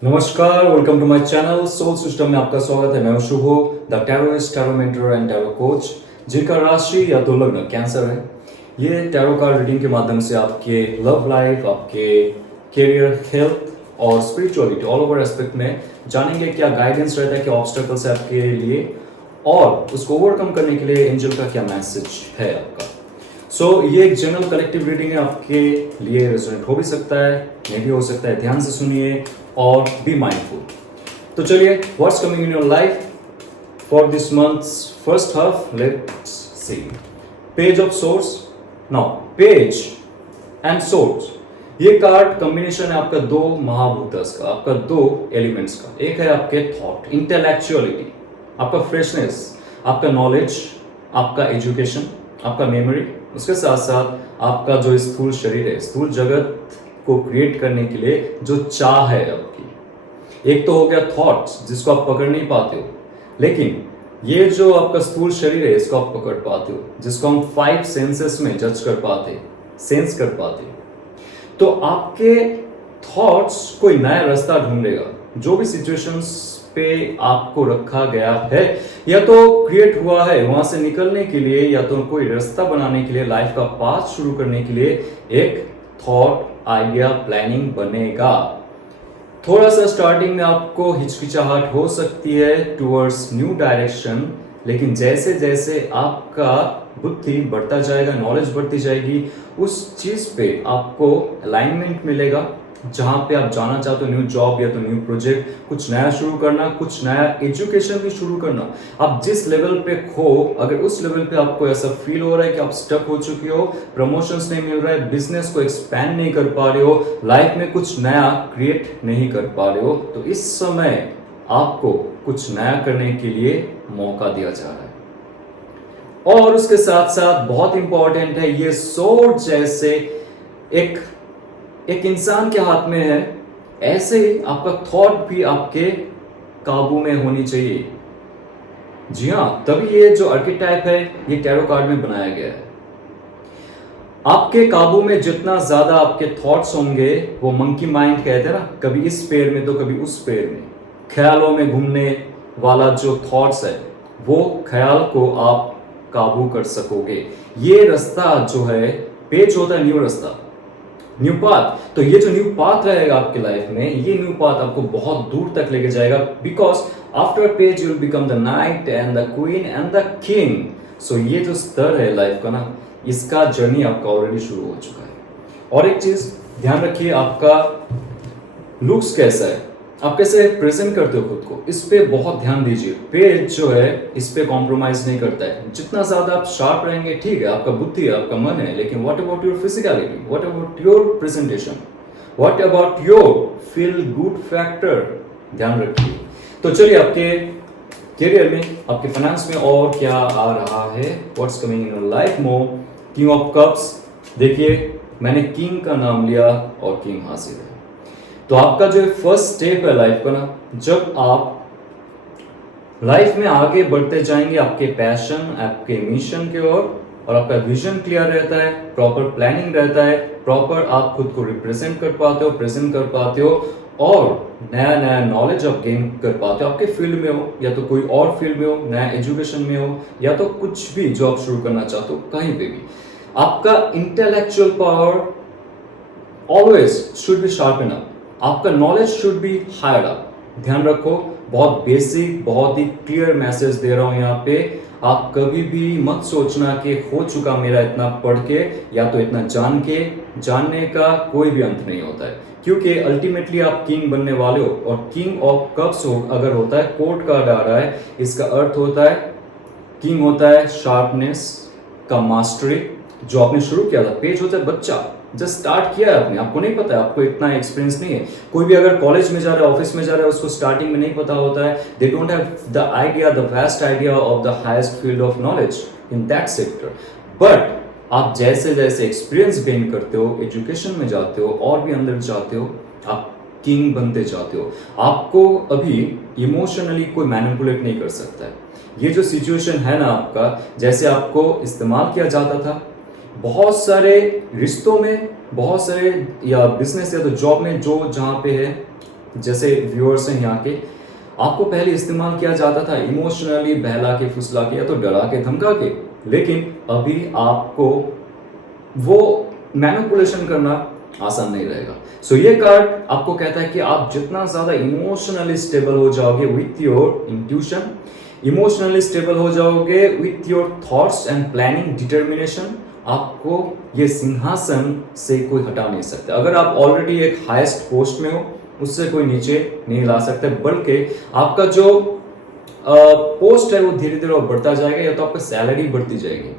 नमस्कार, welcome to my channel soul system में आपका स्वागत है। मैं हूं Shubho, the tarotist, tarot mentor and tarot coach, जिनका राशि या तो लग्न कैंसर है। ये टैरो कार्ड रीडिंग के माध्यम से आपके लव लाइफ, आपके करियर, हेल्थ और स्पिरिचुअलिटी ऑल ओवर एस्पेक्ट में जानेंगे क्या गाइडेंस रहता है, क्या ऑब्स्टेकल्स है आपके लिए और उसको ओवरकम करने के लिए एंजल का क्या मैसेज है आपका। ये एक जनरल कलेक्टिव रीडिंग है, आपके लिए रेजोनेट हो भी सकता है, नहीं भी हो सकता है। ध्यान से सुनिए और बी माइंडफुल। तो चलिए, what's coming in your life for this months first half, let's see. Page of source. Now page and source, ये कार्ड कॉम्बिनेशन है आपका दो महाभूतस का, आपका दो एलिमेंट्स का। एक है आपके थॉट, इंटेलेक्चुअलिटी, आपका फ्रेशनेस, आपका नॉलेज, आपका एजुकेशन, आपका मेमोरी, उसके साथ साथ आपका जो स्थूल शरीर है, स्थूल जगत को क्रिएट करने के लिए जो चाह है आपकी। एक तो हो गया थॉट्स, जिसको आप पकड़ नहीं पाते हो, लेकिन ये जो आपका स्थूल शरीर है इसको आप पकड़ पाते हो, जिसको हम 5 सेंसेस में जज कर पाते, सेंस कर पाते। तो आपके थॉट्स कोई नया रास्ता ढूंढेगा। जो भी सिचुएशंस पे आपको रखा गया है या तो क्रिएट हुआ है, वहां से निकलने के लिए या तो कोई रास्ता बनाने के लिए, लाइफ का पाथ शुरू करने के लिए एक थॉट, आइडिया, प्लानिंग बनेगा। थोड़ा सा स्टार्टिंग में आपको हिचकिचाहट हो सकती है टुवर्ड्स न्यू डायरेक्शन, लेकिन जैसे जैसे आपका बुद्धि बढ़ता जाएगा, नॉलेज बढ़ती जाएगी, उस चीज पे आपको अलाइनमेंट मिलेगा। जहां पे आप जाना चाहते हो, न्यू जॉब या तो न्यू प्रोजेक्ट, कुछ नया शुरू करना, कुछ नया एजुकेशन भी शुरू करना। आप जिस लेवल पे हो, अगर उस लेवल पे आपको ऐसा फील हो रहा है कि आप स्टक हो चुके हो, प्रमोशंस नहीं मिल रहा है, बिजनेस को एक्सपैंड नहीं कर पा रहे हो, लाइफ में कुछ नया क्रिएट नहीं कर पा रहे हो, तो इस समय आपको कुछ नया करने के लिए मौका दिया जा रहा है। और उसके साथ साथ बहुत इंपॉर्टेंट है, ये सोर्ड जैसे एक इंसान के हाथ में है, ऐसे ही आपका थॉट भी आपके काबू में होनी चाहिए। जी हां, तभी ये जो आर्किटाइप है ये टैरो कार्ड में बनाया गया है। आपके काबू में जितना ज्यादा आपके थॉट्स होंगे, वो मंकी माइंड कहते हैं ना, कभी इस पैर में तो कभी उस पैर में, ख्यालों में घूमने वाला जो थॉट्स है, वो ख्याल को आप काबू कर सकोगे। ये रास्ता जो है, पेज होता है न्यू रास्ता, न्यू पाथ। तो ये जो न्यू पाथ रहेगा आपके लाइफ में, ये न्यू पाथ आपको बहुत दूर तक लेके जाएगा, because after page you will become the knight and the queen and the king. So ये जो स्तर है लाइफ का ना, इसका जर्नी आपका ऑलरेडी शुरू हो चुका है। और एक चीज ध्यान रखिए, आपका लुक्स कैसा है, आप कैसे प्रेजेंट करते हो खुद को, इस पे बहुत ध्यान दीजिए। पेज जो है इस पे कॉम्प्रोमाइज नहीं करता है। जितना ज्यादा आप शार्प रहेंगे, ठीक है, आपका बुद्धि है, आपका मन है, लेकिन what about your physicality, what about your presentation, what about your feel good factor, ध्यान रखिए। तो चलिए, आपके करियर में, आपके फाइनेंस में और क्या आ रहा है, what's coming in your life more. King of cups, देखिए मैंने किंग का नाम लिया और किंग हासिल है। तो आपका जो फर्स्ट स्टेप है लाइफ का ना, जब आप लाइफ में आगे बढ़ते जाएंगे, आपके पैशन, आपके मिशन की ओर, और आपका विजन क्लियर रहता है, प्रॉपर प्लानिंग रहता है, प्रॉपर आप खुद को रिप्रेजेंट कर पाते हो, प्रेजेंट कर पाते हो, और नया नया नॉलेज आप गेन कर पाते हो, आपके फील्ड में हो या तो कोई और फील्ड में हो, नया एजुकेशन में हो या तो कुछ भी जॉब शुरू करना चाहते हो, कहीं पे भी आपका intellectual power always should be sharp enough, आपका knowledge should be higher up. ध्यान रखो, बहुत बेसिक, बहुत ही क्लियर मैसेज दे रहा हूं यहाँ पे। आप कभी भी मत सोचना कि हो चुका मेरा इतना पढ़ के या तो इतना जान के, जानने का कोई भी अंत नहीं होता है, क्योंकि अल्टीमेटली आप किंग बनने वाले हो। और किंग ऑफ कप्स अगर होता है, कोर्ट कार्ड आ रहा है, इसका अर्थ होता है किंग होता है शार्पनेस का मास्टरी, जो आपने शुरू किया था। पेज होता है बच्चा, जस्ट स्टार्ट किया है आपने, आपको नहीं पता है, आपको इतना एक्सपीरियंस नहीं है। कोई भी अगर कॉलेज में जा रहा है, ऑफिस में जा रहा है, उसको स्टार्टिंग में नहीं पता होता है, they don't have the idea, the vast idea of the highest field of knowledge in that sector. But आप जैसे जैसे एक्सपीरियंस गेन करते हो, एजुकेशन में जाते हो और भी अंदर जाते हो, आप किंग बनते जाते हो। आपको अभी इमोशनली कोई मैनिपुलेट नहीं कर सकता है। ये जो सिचुएशन है ना आपका, जैसे आपको इस्तेमाल किया जाता था बहुत सारे रिश्तों में, बहुत सारे या बिजनेस या तो जॉब में, जो जहाँ पे है जैसे व्यूअर्स हैं यहाँ के, आपको पहले इस्तेमाल किया जाता था इमोशनली बहला के फुसला के या तो डरा के धमका के, लेकिन अभी आपको वो मैनिपुलेशन करना आसान नहीं रहेगा। सो ये कार्ड आपको कहता है कि आप जितना ज्यादा इमोशनली स्टेबल हो जाओगे with your intuition, emotionally stable हो जाओगे with your thoughts and planning determination, आपको ये सिंहासन से कोई हटा नहीं सकता। अगर आप ऑलरेडी एक हाईएस्ट पोस्ट में हो, उससे कोई नीचे नहीं ला सकते, बल्कि आपका जो पोस्ट है वो धीरे धीरे और बढ़ता जाएगा, या तो आपका सैलरी बढ़ती जाएगी,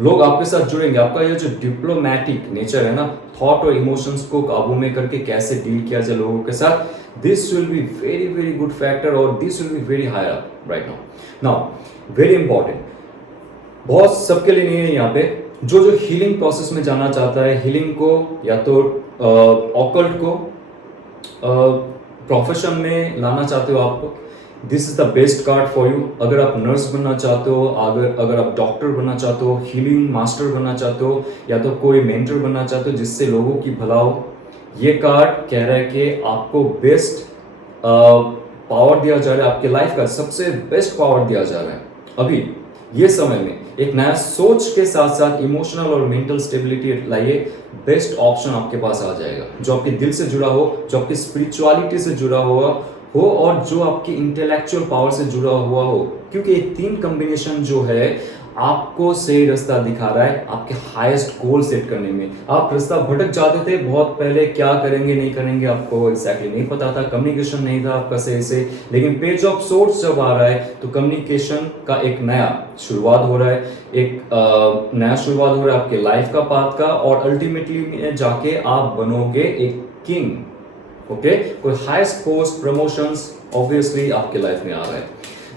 लोग आपके साथ जुड़ेंगे। आपका ये जो डिप्लोमेटिक नेचर है ना, थॉट और इमोशंस को काबू में करके कैसे डील किया जाए लोगों के साथ, this will be very very good factor और this will be very higher up right now. Very important, बहुत सबके लिए नहीं है यहाँ पे, जो हीलिंग प्रोसेस में जाना चाहता है, हीलिंग को या तो ऑकल्ट को प्रोफेशन में लाना चाहते हो आपको, this is the best card for you. अगर आप नर्स बनना चाहते हो, अगर आप डॉक्टर बनना चाहते हो, हीलिंग मास्टर बनना चाहते हो, या तो कोई मेंटर बनना चाहते हो जिससे लोगों की भला हो, ये कार्ड कह रहा है कि आपको बेस्ट पावर दिया जा रहा है, आपके लाइफ का सबसे बेस्ट पावर दिया जा रहा है। अभी ये समय में एक नया सोच के साथ साथ इमोशनल और मेंटल स्टेबिलिटी लाइए, बेस्ट ऑप्शन आपके पास आ जाएगा, जो आपके दिल से जुड़ा हो, जो आपकी स्पिरिचुअलिटी से जुड़ा हुआ हो और जो आपकी इंटेलेक्चुअल पावर से जुड़ा हुआ हो, क्योंकि ये तीन कॉम्बिनेशन जो है आपको सही रास्ता दिखा रहा है आपके हाईएस्ट गोल सेट करने में। आप रास्ता भटक जाते थे बहुत पहले, क्या करेंगे नहीं करेंगे आपको एग्जैक्टली नहीं पता था, कम्युनिकेशन नहीं था आपका सही से, लेकिन पेज ऑफ सोर्स जब आ रहा है तो कम्युनिकेशन का एक नया शुरुआत हो रहा है, एक नया शुरुआत हो रहा है आपके लाइफ का पाथ का, और अल्टीमेटली जाके आप बनोगे एक किंग। ओके, कोई हाईएस्ट पोस्ट प्रमोशंस ऑब्वियसली आपके लाइफ में आ रहा है,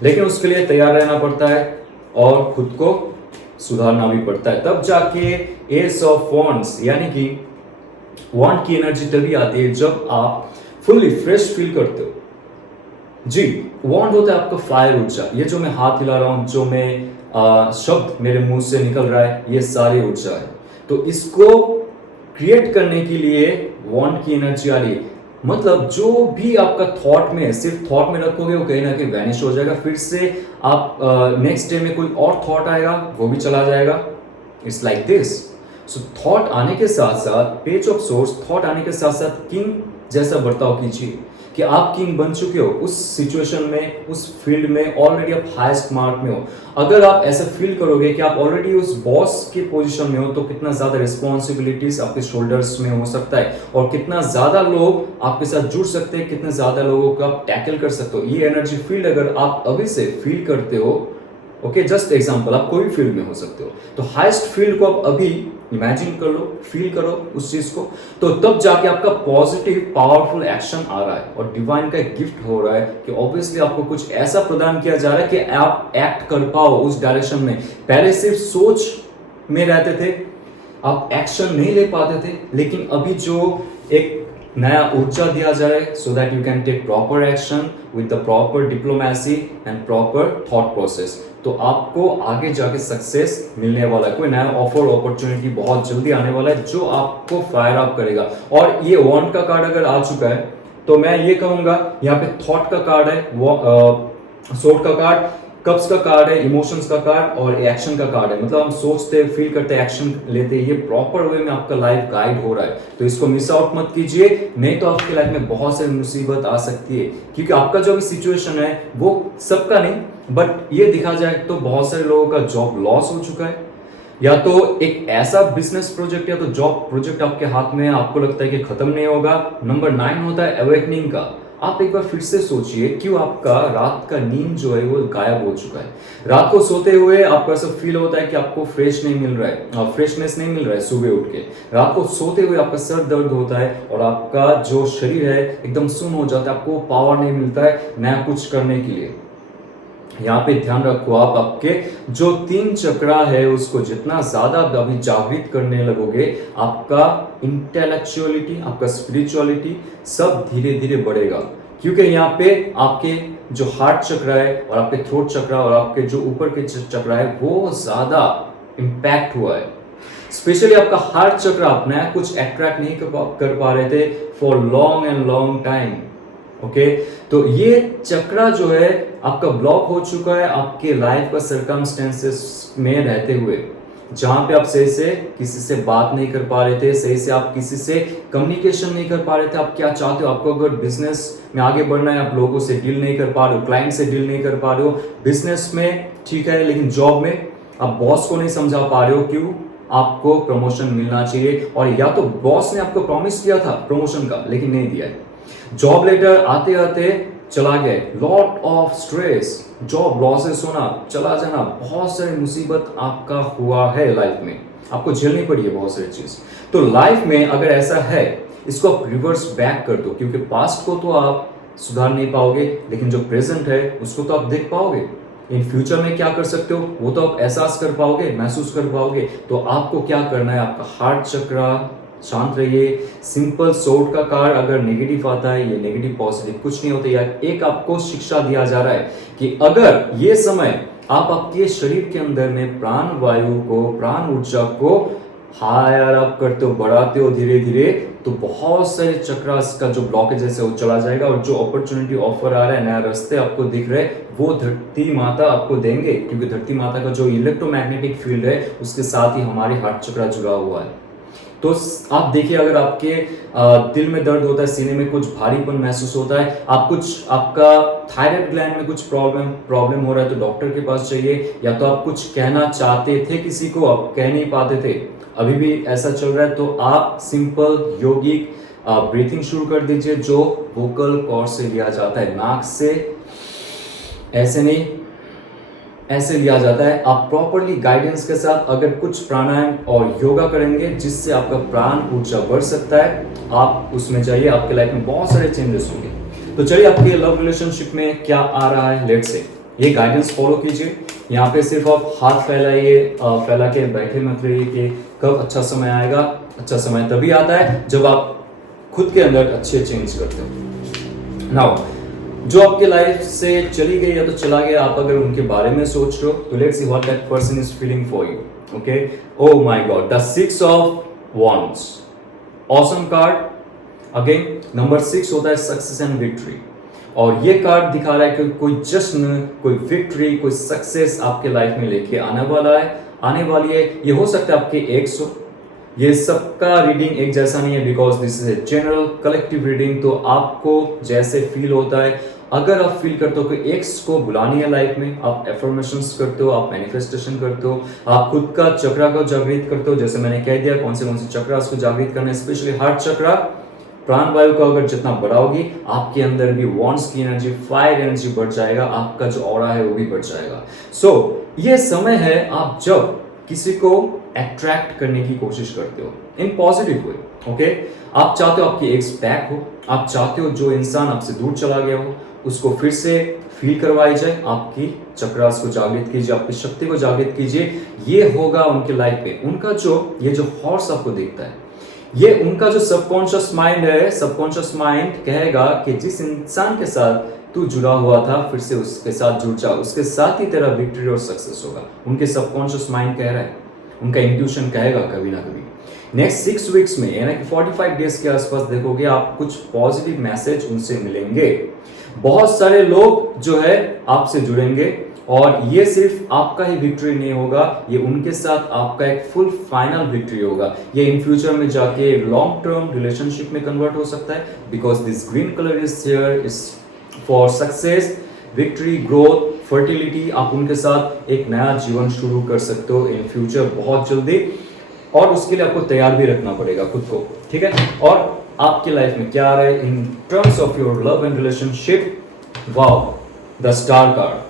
लेकिन उसके लिए तैयार रहना पड़ता है और खुद को सुधारना भी पड़ता है, तब जाके एस ऑफ वॉन्ड्स यानी कि वॉन्ड की एनर्जी तभी आती है जब आप फुल्ली फ्रेश फील करते हो। जी, वॉन्ड होता है आपका फायर ऊर्जा, ये जो मैं हाथ हिला रहा हूं, जो मैं शब्द मेरे मुंह से निकल रहा है, ये सारी ऊर्जा है। तो इसको क्रिएट करने के लिए वॉन्ड की एनर्जी आ रही है, मतलब जो भी आपका थॉट में है, सिर्फ थॉट में रखोगे वो कहीं ना कहीं वैनिश हो जाएगा, फिर से आप नेक्स्ट डे में कोई और थॉट आएगा वो भी चला जाएगा। It's like this. So thought आने के साथ साथ, पेज ऑफ सोर्स, थॉट आने के साथ साथ किंग जैसा बर्ताव कीजिए कि आप किंग बन चुके हो उस सिचुएशन में, उस फील्ड में ऑलरेडी आप हाईएस्ट मार्क में हो। अगर आप ऐसा फील करोगे कि आप ऑलरेडी उस बॉस की पोजीशन में हो, तो कितना ज्यादा रिस्पॉन्सिबिलिटीज आपके शोल्डर्स में हो सकता है और कितना ज्यादा लोग आपके साथ जुड़ सकते हैं, कितने ज्यादा लोगों को आप टैकल कर सकते हो। ये एनर्जी फील्ड अगर आप अभी से फील करते हो, ओके, जस्ट एग्जांपल, आप कोई फील्ड में हो सकते हो, तो हाईएस्ट फील्ड को आप अभी इमेजिन कर लो, फील करो उस चीज को, तो तब जाके आपका पॉजिटिव पावरफुल एक्शन आ रहा है और डिवाइन का एक गिफ्ट हो रहा है कि ऑब्वियसली आपको कुछ ऐसा प्रदान किया जा रहा है कि आप एक्ट कर पाओ उस डायरेक्शन में। पहले सिर्फ सोच में रहते थे, आप एक्शन नहीं ले पाते थे, लेकिन अभी जो एक नया ऊर्जा दिया जा रहा है so that you can take proper action with the proper diplomacy and proper thought process, तो आपको आगे जाके सक्सेस मिलने वाला है। कोई नया ऑफर अपॉर्चुनिटी बहुत जल्दी आने वाला है जो आपको फायर अप करेगा। और ये वॉन्ड का कार्ड अगर आ चुका है तो मैं ये कहूंगा, यहाँ पे थॉट का कार्ड है, वो सोर्ड का कार्ड, कप्स का कार्ड है, इमोशंस का कार्ड और एक्शन का कार्ड है। मतलब हम सोचते, फील करते, एक्शन लेते, ये प्रॉपर वे में आपका लाइफ गाइड हो रहा है, तो इसको मिस आउट मत कीजिए, नहीं तो आपकी लाइफ में बहुत सारी मुसीबत आ सकती है। क्योंकि आपका जो भी सिचुएशन है वो सबका नहीं, बट ये दिखा जाए तो बहुत सारे लोगों का जॉब लॉस हो चुका है, या तो एक ऐसा बिजनेस प्रोजेक्ट या तो जॉब प्रोजेक्ट आपके हाथ में है, आपको लगता है कि खत्म नहीं होगा। नंबर 9 होता है अवेकनिंग का। आप एक बार फिर से सोचिए क्यों आपका रात का नींद जो है वो गायब हो चुका है। रात को सोते हुए आपको ऐसा फील होता है कि आपको फ्रेश नहीं मिल रहा है, फ्रेशनेस नहीं मिल रहा है सुबह उठ के। रात को सोते हुए आपका सर दर्द होता है और आपका जो शरीर है एकदम सुन्न हो जाता है, आपको पावर नहीं मिलता है नया कुछ करने के लिए। यहाँ पे ध्यान रखो, आप आपके जो 3 चक्रा है उसको जितना ज्यादा अभी जागृत करने लगोगे, आपका इंटेलेक्चुअलिटी, आपका स्पिरिचुअलिटी सब धीरे धीरे बढ़ेगा। क्योंकि यहाँ पे आपके जो हार्ट चक्रा है और आपके थ्रोट चक्रा और आपके जो ऊपर के चक्रा है वो ज्यादा इंपैक्ट हुआ है। स्पेशली आपका हार्ट चक्रा, आप नया कुछ अट्रैक्ट नहीं कर पा रहे थे for long and long time, okay, तो ये चक्रा जो है आपका ब्लॉक हो चुका है आपके लाइफ का सर्कमस्टेंसेस में रहते हुए, जहां पे आप सही से किसी से बात नहीं कर पा रहे थे, सही से आप किसी से कम्युनिकेशन नहीं कर पा रहे थे। आप क्या चाहते हो, आपको अगर बिजनेस में आगे बढ़ना है, आप लोगों से डील नहीं कर पा रहे हो, क्लाइंट से डील नहीं कर पा रहे हो, बिजनेस में ठीक है, लेकिन जॉब में आप बॉस को नहीं समझा पा रहे हो, क्यों? आपको प्रमोशन मिलना चाहिए, और या तो बॉस ने आपको प्रॉमिस किया था प्रमोशन का लेकिन नहीं दिया है, जॉब लेटर आते आते चला गया, lot of stress, job losses होना, चला जाना, बहुत सारी मुसीबत आपका हुआ है लाइफ में, आपको झेलनी पड़ी है बहुत सारी चीज। तो लाइफ में अगर ऐसा है, इसको आप रिवर्स बैक कर दो, क्योंकि पास्ट को तो आप सुधार नहीं पाओगे, लेकिन जो प्रेजेंट है उसको तो आप देख पाओगे। इन फ्यूचर में क्या कर सकते हो वो तो आप एहसास कर पाओगे, महसूस कर पाओगे। तो आपको क्या करना है, आपका हार्ट चक्र शांत रहिए। सिंपल सोर्ट का कार्ड अगर नेगेटिव आता है, ये नेगेटिव पॉजिटिव कुछ नहीं होता। यार एक आपको शिक्षा दिया जा रहा है कि अगर ये समय आप आपके शरीर के अंदर में प्राण वायु को, प्राण ऊर्जा को हायर अप करते हो, बढ़ाते हो धीरे धीरे, तो बहुत सारे चक्रास का जो ब्लॉकेज है वो चला जाएगा, और जो अपॉर्चुनिटी ऑफर आ रहा है, नया रास्ते आपको दिख रहे हैं, वो धरती माता आपको देंगे, क्योंकि धरती माता का जो इलेक्ट्रोमैग्नेटिक फील्ड है उसके साथ ही हमारे हार्ट चक्र जुड़ा हुआ है। तो आप देखिए, अगर आपके दिल में दर्द होता है, सीने में कुछ भारीपन महसूस होता है, आपका थायराइड ग्लैंड में कुछ प्रॉब्लम हो रहा है, तो डॉक्टर के पास जाइए। या तो आप कुछ कहना चाहते थे किसी को, आप कह नहीं पाते थे, अभी भी ऐसा चल रहा है, तो आप सिंपल योगिक ब्रीथिंग शुरू कर दीजिए, जो वोकल कॉर्ड से लिया जाता है, नाक से ऐसे नहीं, ऐसे लिया जाता है। आप प्रॉपरली गाइडेंस के साथ अगर कुछ प्राणायाम और योगा करेंगे, जिससे आपका प्राण ऊर्जा बढ़ सकता है, आप उसमें जाइए, आपके लाइफ में बहुत सारे चेंजेस होंगे। तो चलिए, आपके लव रिलेशनशिप में क्या आ रहा है, लेट्स से ये गाइडेंस फॉलो कीजिए। यहाँ पे सिर्फ आप हाथ फैलाइए, फैला के बैठे मत रहिए कि कब अच्छा समय आएगा। अच्छा समय तभी आता है जब आप खुद के अंदर अच्छे चेंज करते हो। नाउ जो आपके लाइफ से चली गई या तो चला गया, आप अगर उनके बारे में सोच रहे हो, तो let's see what that person is feeling for you. Okay, oh my God, the 6 of wands, awesome card. Again number 6 होता है सक्सेस एंड विक्ट्री, और ये कार्ड दिखा रहा है कि कोई जश्न, कोई विक्ट्री, कोई सक्सेस आपके लाइफ में लेके आने वाला है, आने वाली है। ये हो सकता है आपके एक्स हो, ये सबका रीडिंग एक जैसा नहीं है, because this is a general collective reading. तो आपको जैसे फील होता है, अगर आप फील करते हो कि एक्स को बुलानी है लाइफ में, आप एफर्मेशंस करते हो, आप मैनिफेस्टेशन करते हो, आप खुद का चक्रा को जागृत करते हो। जैसे मैंने कह दिया कौन से चक्रा को जागृत करना है, स्पेशली हार्ट चक्रा। प्राण वायु को अगर जितना बढ़ाओगी, आपके अंदर भी वॉन्ड्स की एनर्जी, फायर एनर्जी बढ़ जाएगा, आपका जो ऑरा है वो भी बढ़ जाएगा। सो ये समय है आप जब किसी को अट्रैक्ट करने की कोशिश करते हो इन पॉजिटिव वे। ओके, आप चाहते हो आपकी एक्स बैक हो, आप चाहते हो जो इंसान आपसे दूर चला गया हो उसको फिर से फील करवाई जाए। आपकी चक्रास को जागृत कीजिए, आपकी शक्ति को जागृत कीजिए। ये होगा उनके लाइफ में। उनका ये जो हॉर्स आपको दिखता है, ये उनका जो सबकॉन्शियस माइंड है, सबकॉन्शियस माइंड कहेगा कि जिस इंसान के साथ तू जुड़ा हुआ था, फिर से उसके साथ जुड़ जा, उसके साथ ही तेरा विक्ट्री और सक्सेस होगा। उनके सबकॉन्शियस माइंड कह रहा है, उनका इंट्यूशन कहेगा कभी ना कभी। नेक्स्ट 6 वीक्स में, यानी कि 45 डेज के आसपास देखोगे आप कुछ पॉजिटिव मैसेज उनसे मिलेंगे। बहुत सारे लोग जो है आपसे जुड़ेंगे, और ये सिर्फ आपका ही विक्ट्री नहीं होगा, ये उनके साथ आपका एक फुल फाइनल विक्ट्री होगा। ये इन फ्यूचर में जाके लॉन्ग टर्म रिलेशनशिप में कन्वर्ट हो सकता है, because this green colour is here is for success, victory, growth, fertility. आप उनके साथ एक नया जीवन शुरू कर सकते हो इन फ्यूचर बहुत जल्दी, और उसके लिए आपको तैयार भी रखना पड़ेगा खुद को, ठीक है। और आपकी लाइफ में क्या आ रहा है in terms of your love and relationship? Wow, the star card.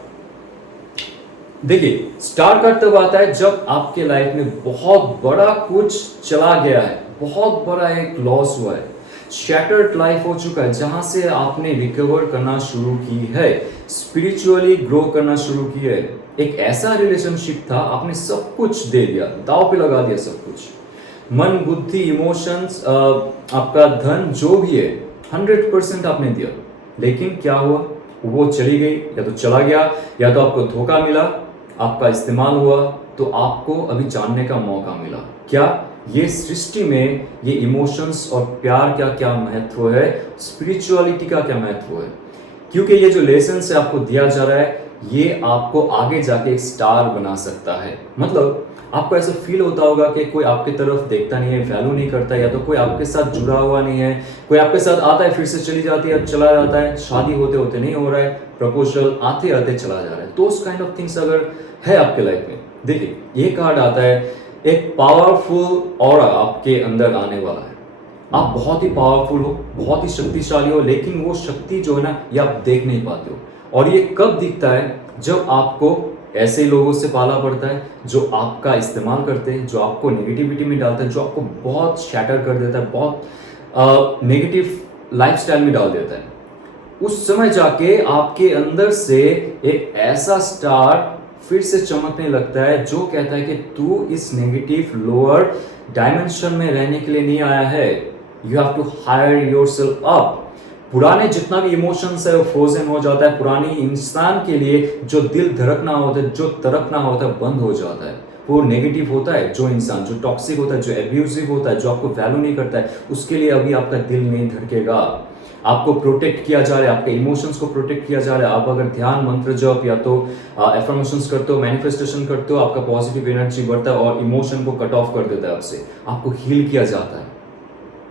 देखिए, स्टार कार्ड तब आता है जब आपके लाइफ में बहुत बड़ा कुछ चला गया है, बहुत बड़ा एक लॉस हुआ है, शैटर्ड लाइफ हो चुका है, जहां से आपने रिकवर करना शुरू की है, स्पिरिचुअली ग्रो करना शुरू की है। एक ऐसा रिलेशनशिप था, आपने सब कुछ दे दिया, दांव पे लगा दिया सब कुछ, मन, बुद्धि, इमोशंस, आपका धन जो भी है 100% आपने दिया, लेकिन क्या हुआ? वो चली गई, या तो चला गया, या तो आपको धोखा मिला, आपका इस्तेमाल हुआ। तो आपको अभी जानने का मौका मिला क्या ये सृष्टि में ये इमोशंस और प्यार का क्या महत्व है, स्पिरिचुअलिटी का क्या महत्व है। क्योंकि ये जो लेसन से आपको दिया जा रहा है ये आपको आगे जाके एक स्टार बना सकता है। मतलब आपको ऐसा फील होता होगा कि कोई आपकी तरफ देखता नहीं है, वैल्यू नहीं करता, या तो कोई आपके साथ जुड़ा हुआ नहीं है, कोई आपके साथ आता है फिर से चली जाती है, चला जाता है, शादी होते होते नहीं हो रहा है, प्रपोजल आते आते चला जा रहा है। तो उस काइंड ऑफ थिंग्स अगर है आपके लाइफ में, देखिए ये कार्ड आता है एक पावरफुल ऑरा आपके अंदर आने वाला है। आप बहुत ही पावरफुल हो, बहुत ही शक्तिशाली हो, लेकिन वो शक्ति जो है ना ये आप देख नहीं पाते हो। और ये कब दिखता है? जब आपको ऐसे लोगों से पाला पड़ता है जो आपका इस्तेमाल करते हैं, जो आपको नेगेटिविटी में डालते हैं, जो आपको बहुत शैटर कर देता है, बहुत नेगेटिव लाइफस्टाइल में डाल देता है। उस समय जाके आपके अंदर से एक ऐसा स्टार फिर से चमकने लगता है जो कहता है कि तू इस नेगेटिव लोअर डायमेंशन में रहने के लिए नहीं आया है, you have to hire yourself up. पुराने जितना भी इमोशंस है वो फ्रोजन हो जाता है। पुरानी इंसान के लिए जो दिल धड़कना होता है, जो तड़पना होता है, बंद हो जाता है। वो नेगेटिव होता है जो इंसान, जो टॉक्सिक होता है, जो एब्यूसिव होता है, जो आपको वैल्यू नहीं करता है, उसके लिए अभी आपका दिल नहीं धड़केगा। आपको प्रोटेक्ट किया जा रहा है, आपके इमोशंस को प्रोटेक्ट किया जा रहा है। आप अगर ध्यान मंत्र जप या तो एफर्मेशंस करते हो, मैनिफेस्टेशन करते हो, आपका पॉजिटिव एनर्जी बढ़ता है और इमोशन को कट ऑफ कर देता है आपसे, आपको हील किया जाता है।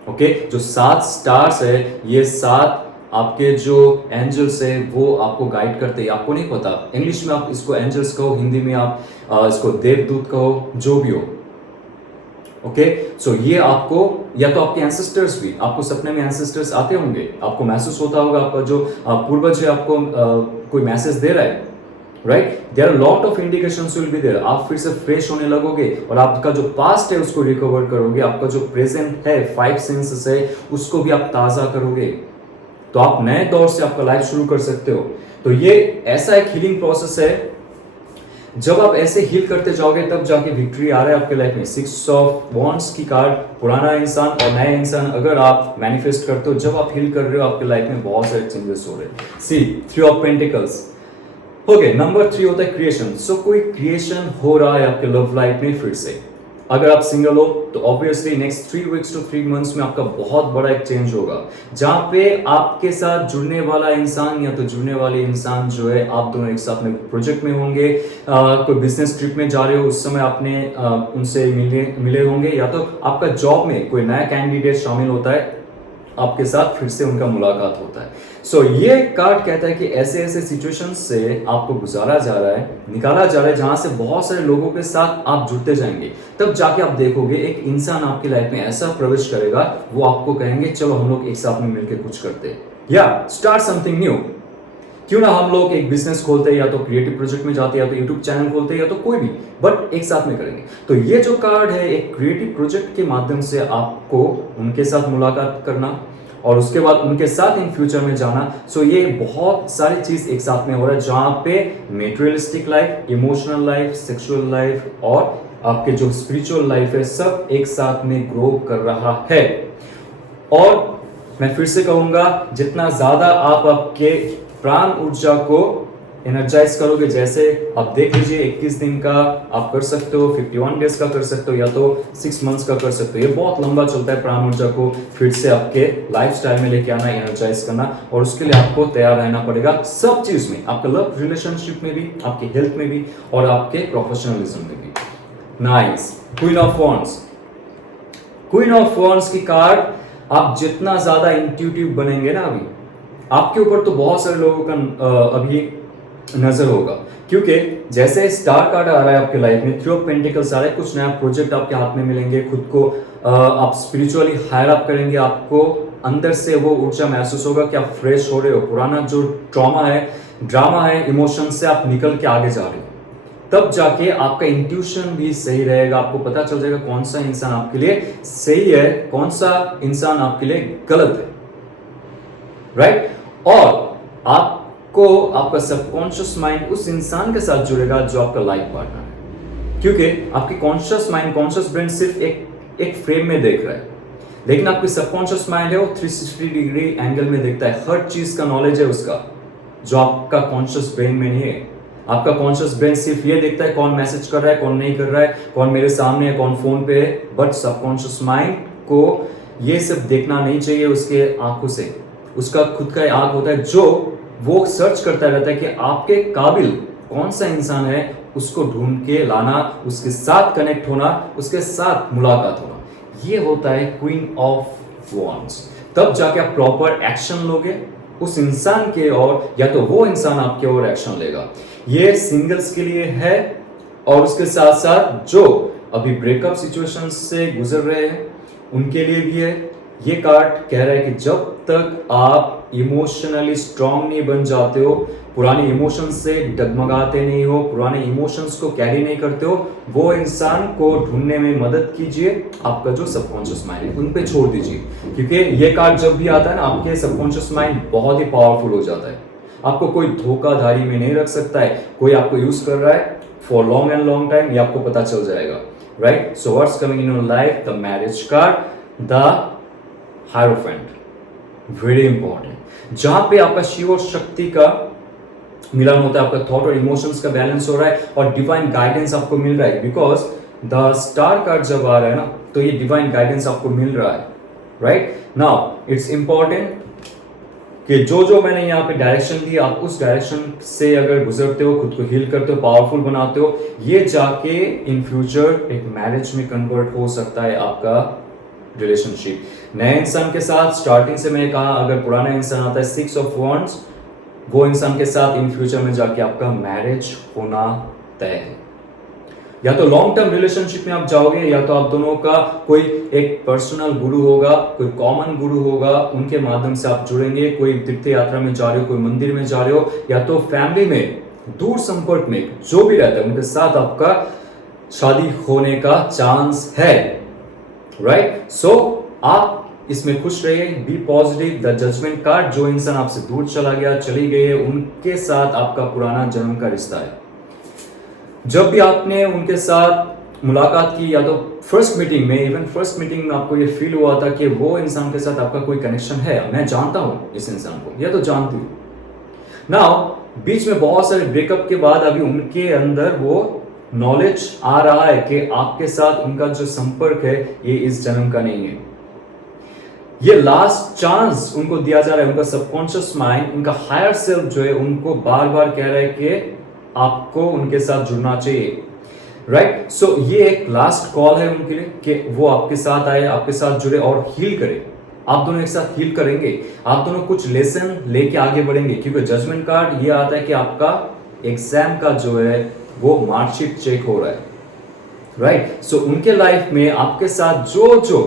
ओके, जो 7 स्टार्स है, ये 7 आपके जो एंजल्स है वो आपको गाइड करते हैं। आपको नहीं पता, इंग्लिश में आप इसको एंजल्स कहो, हिंदी में आप इसको देवदूत कहो, जो भी हो। ओके, सो ये आपको, या तो आपके एंसेस्टर्स भी, आपको सपने में एंसेस्टर्स आते होंगे, आपको महसूस होता होगा आपका जो पूर्वज है आपको कोई मैसेज दे रहा है, right? There are lot of indications will be there. आप फिर से फ्रेश होने लगोगे और आपका जो पास्ट है उसको रिकवर करोगे, आपका जो प्रेजेंट है 5 सेंसेस है उसको भी आप ताजा करोगे, तो आप नए दौर से आपका लाइफ शुरू कर सकते हो। तो ये ऐसा एक हीलिंग प्रोसेस है, जब आप ऐसे हील करते जाओगे तब जाके विक्ट्री आ रहा है आपके लाइफ में। 6 ऑफ वॉन्ड्स की कार्ड, पुराना इंसान और नया इंसान अगर आप मैनिफेस्ट करते हो, जब आप हील कर रहे हो आपके लाइफ में बहुत सारे चेंजेस हो रहे हैं। सी 3 ऑफ पेंटिकल्स। ओके, नंबर 3 होता है क्रिएशन। सो कोई क्रिएशन हो रहा है आपके लव लाइफ में फिर से। अगर आप सिंगल हो तो obviously next 3 weeks to 3 months में आपका बहुत बड़ा एक चेंज होगा, जहां पे आपके साथ जुड़ने वाला इंसान या तो जुड़ने वाले इंसान जो है, आप दोनों एक साथ में प्रोजेक्ट में होंगे, कोई बिजनेस ट्रिप में जा रहे हो, उस समय आपने उनसे मिले होंगे, या तो आपका जॉब में कोई नया कैंडिडेट शामिल होता है आपके साथ, फिर से उनका मुलाकात होता है। सो ये कार्ड कहता है कि ऐसे ऐसे सिचुएशन से आपको गुजारा जा रहा है, निकाला जा रहा है, जहां से बहुत सारे लोगों के साथ आप जुड़ते जाएंगे। तब जाके आप देखोगे एक इंसान आपकी लाइफ में ऐसा प्रवेश करेगा, वो आपको कहेंगे चलो हम लोग एक साथ में मिलकर कुछ करते हैं, या स्टार्ट समथिंग न्यू। क्यों ना हम लोग एक बिजनेस खोलते हैं, या तो क्रिएटिव प्रोजेक्ट में जाते हैं, या तो यूट्यूब चैनल खोलते हैं, या तो कोई भी, बट एक साथ में करेंगे। तो ये जो कार्ड है एक क्रिएटिव प्रोजेक्ट के माध्यम से आपको उनके साथ मुलाकात करना और उसके बाद उनके साथ इन फ्यूचर में जाना। सो ये बहुत सारी चीज एक साथ में हो रहा है, जहां पे materialistic life, emotional life, sexual life और आपके जो स्पिरिचुअल लाइफ है, सब एक साथ में ग्रो कर रहा है। और मैं फिर से कहूंगा, जितना ज्यादा आप आपके प्राण ऊर्जा को एनर्जाइज करोगे, जैसे आप देख लीजिए 21 दिन का आप कर सकते हो, 51 डेज का कर सकते हो, या तो 6 मंथ्स का कर सकते हो। ये बहुत लंबा चलता है प्राण ऊर्जा को फिर से आपके लाइफस्टाइल में लेके आना, एनर्जाइज करना, और उसके लिए आपको तैयार रहना पड़ेगा सब चीज में, आपका लव रिलेशनशिप में भी, आपके हेल्थ में भी और आपके प्रोफेशनलिज्म में भी। Nice, queen of wands. Queen of wands की कार्ड, आप जितना ज्यादा इंट्यूटिव बनेंगे ना, अभी आपके ऊपर तो बहुत सारे लोगों का अभी नजर होगा, क्योंकि जैसे स्टार कार्ड आ रहा है आपके लाइफ में, 3 ऑफ पेंटिकल्स आ रहा है, कुछ नया प्रोजेक्ट आपके हाथ में मिलेंगे, खुद को आप स्पिरिचुअली हायर अप करेंगे, आपको अंदर से वो ऊर्जा महसूस होगा कि आप फ्रेश हो रहे हो, पुराना जो ट्रॉमा है, ड्रामा है, इमोशन से आप निकल के आगे जा रहे हो। तब जाके आपका इंट्यूशन भी सही रहेगा, आपको पता चल जाएगा कौन सा इंसान आपके लिए सही है, कौन सा इंसान आपके लिए गलत है, राइट? और आपको आपका सबकॉन्शियस माइंड उस इंसान के साथ जुड़ेगा जो आपका लाइफ पार्टनर है, क्योंकि आपकी कॉन्शियस माइंड, कॉन्शियस ब्रेन सिर्फ एक फ्रेम में देख रहा है, लेकिन आपकी सबकॉन्शियस माइंड है वो 360 डिग्री एंगल में देखता है, हर चीज का नॉलेज है उसका, जो आपका कॉन्शियस ब्रेन में नहीं है। आपका कॉन्शियस ब्रेन सिर्फ ये देखता है कौन मैसेज कर रहा है, कौन नहीं कर रहा है, कौन मेरे सामने है, कौन फोन पे है। बट सबकॉन्शियस माइंड को ये सब देखना नहीं चाहिए उसके आंखों से। उसका खुद का आंख होता है जो वो सर्च करता रहता है कि आपके काबिल कौन सा इंसान है, उसको ढूंढ के लाना, उसके साथ कनेक्ट होना, उसके साथ मुलाकात होना। ये होता है क्वीन ऑफ वॉन्ड्स। तब जाके आप प्रॉपर एक्शन लोगे उस इंसान के ओर, या तो वो इंसान आपके ओर एक्शन लेगा। ये सिंगल्स के लिए है और उसके साथ साथ जो अभी ब्रेकअप सिचुएशन से गुजर रहे हैं उनके लिए भी है। ये कार्ड कह रहा है कि जब तक आप इमोशनली स्ट्रांग नहीं बन जाते हो, पुराने इमोशंस से डगमगाते नहीं हो, पुराने इमोशंस को कैरी नहीं करते हो, वो इंसान को ढूंढने में मदद कीजिए। आपका जो सबकॉन्शियस माइंड है उन पे छोड़ दीजिए, क्योंकि ये कार्ड जब भी आता है ना, आपके सबकॉन्शियस माइंड बहुत ही पावरफुल हो जाता है। आपको कोई धोखाधड़ी में नहीं रख सकता है। कोई आपको यूज कर रहा है for long and long time, ये आपको पता चल जाएगा, right. So what's coming in your life, the marriage card, the hierophant, very important. जहां पे आपका शिव और शक्ति का मिलन होता है, आपका थॉट और इमोशंस का बैलेंस हो रहा है और डिवाइन गाइडेंस आपको मिल रहा है। बिकॉज द स्टार कार्ड जब आ रहा है ना, तो ये डिवाइन गाइडेंस आपको मिल रहा है, राइट। नाउ इट्स इंपॉर्टेंट कि जो मैंने यहाँ पे डायरेक्शन दी, आप उस डायरेक्शन से अगर गुजरते हो, खुद को हील करते हो, पावरफुल बनाते हो, ये जाके इन फ्यूचर एक मैरिज में कन्वर्ट हो सकता है आपका रिलेशनशिप। नए इंसान के साथ स्टार्टिंग से मैंने कहा, अगर पुराना इंसान आता है 6 ऑफ वॉन्ड्स, वो इंसान के साथ इन फ्यूचर में जाके आपका मैरिज होना तय है। या तो लॉन्ग टर्म रिलेशनशिप में आप जाओगे, या तो आप दोनों का कोई एक पर्सनल गुरु होगा, कोई कॉमन गुरु होगा, उनके माध्यम से आप जुड़ेंगे। कोई तीर्थ यात्रा में जा रहे हो, कोई मंदिर में जा रहे हो, या तो फैमिली में दूर संपर्क में जो भी रहता है उनके साथ आपका शादी होने का चांस है, राइट। सो आप इसमें खुश रहिए, be positive. The judgement card, जो इंसान आपसे दूर चला गया, चली गई है, उनके साथ आपका पुराना जन्म का रिश्ता है। जब भी आपने उनके साथ मुलाकात की, या तो फर्स्ट मीटिंग में, इवन फर्स्ट मीटिंग में आपको ये फील हुआ था कि वो इंसान के साथ आपका कोई कनेक्शन है, मैं जानता हूं इस इंसान को, या तो जानती हूँ। नाउ बीच में बहुत सारे ब्रेकअप के बाद अभी उनके अंदर वो नॉलेज आ रहा है कि आपके साथ उनका जो संपर्क है ये इस जन्म का नहीं है। ये लास्ट चांस उनको दिया जा रहा है। उनका सबकॉन्शियस माइंड, उनका हायर सेल्फ जो है, उनको बार बार कह रहा है कि आपको उनके साथ जुड़ना चाहिए, राइट। सो ये एक लास्ट कॉल है उनके लिए कि वो आपके साथ आए, आपके साथ जुड़े और हील करे। आप दोनों एक साथ हील करेंगे, आप दोनों कुछ लेसन लेके आगे बढ़ेंगे, क्योंकि जजमेंट कार्ड ये आता है कि आपका एग्जाम का जो है वो मार्कशीट चेक हो रहा है, राइट। सो उनके लाइफ में आपके साथ जो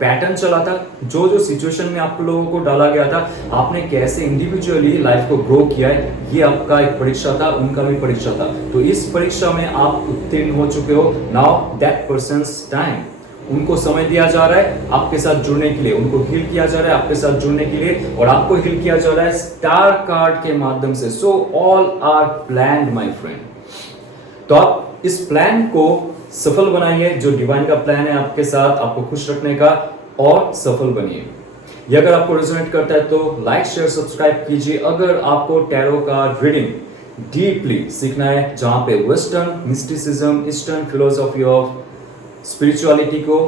पैटर्न चला था, जो सिचुएशन में आप लोगों को डाला गया था, आपने कैसे इंडिविजुअली लाइफ को ग्रो किया है, ये आपका एक परीक्षा था, उनका भी परीक्षा था। तो इस परीक्षा में आप उत्तीर्ण हो चुके हो। नाउ दैट पर्सन्स टाइम, उनको समय दिया जा रहा है आपके साथ जुड़ने के लिए, उनको हील किया जा रहा है आपके साथ जुड़ने के लिए, और आपको हील किया जा रहा है स्टार कार्ड के माध्यम से। So all are planned my friend. तो आप इस प्लान को सफल बनाइए, जो डिवाइन का प्लान है आपके साथ आपको खुश रखने का, और सफल बनिए। ये अगर आपको रिजोनेट करता है तो लाइक शेयर सब्सक्राइब कीजिए। अगर आपको टैरो का रीडिंग डीपली सीखना है, जहां पे western mysticism, eastern philosophy of spirituality को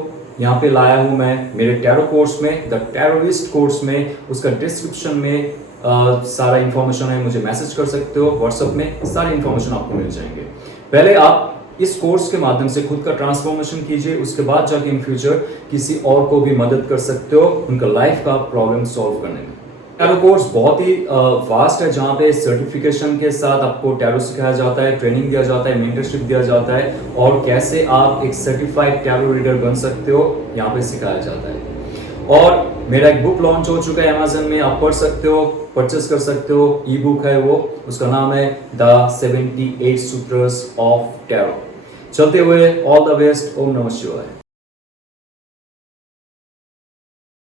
यहाँ पे लाया हूं मैं मेरे टैरो कोर्स में, द टैरोइस्ट कोर्स में, उसका डिस्क्रिप्शन में सारा इंफॉर्मेशन है। मुझे मैसेज कर सकते हो व्हाट्सएप में, सारी इंफॉर्मेशन आपको मिल जाएंगे। पहले आप इस कोर्स के माध्यम से खुद का ट्रांसफॉर्मेशन कीजिए, उसके बाद जाके इन फ्यूचर किसी और को भी मदद कर सकते हो उनका लाइफ का प्रॉब्लम सॉल्व करने में। टैरो कोर्स बहुत ही वास्ट है, जहाँ पे सर्टिफिकेशन के साथ आपको टैरो सिखाया जाता है, ट्रेनिंग दिया जाता है, मेंटरशिप दिया जाता है, और कैसे आप एक सर्टिफाइड टैरो रीडर बन सकते हो यहाँ पे सिखाया जाता है। और मेरा एक बुक लॉन्च हो चुका है अमेजन में, आप पढ़ सकते हो, परचेस कर सकते हो। ई बुक है वो, उसका नाम है द 78 सूत्रस ऑफ टैरो। चलते हुए ऑल द बेस्ट। ओम नमः शिवाय।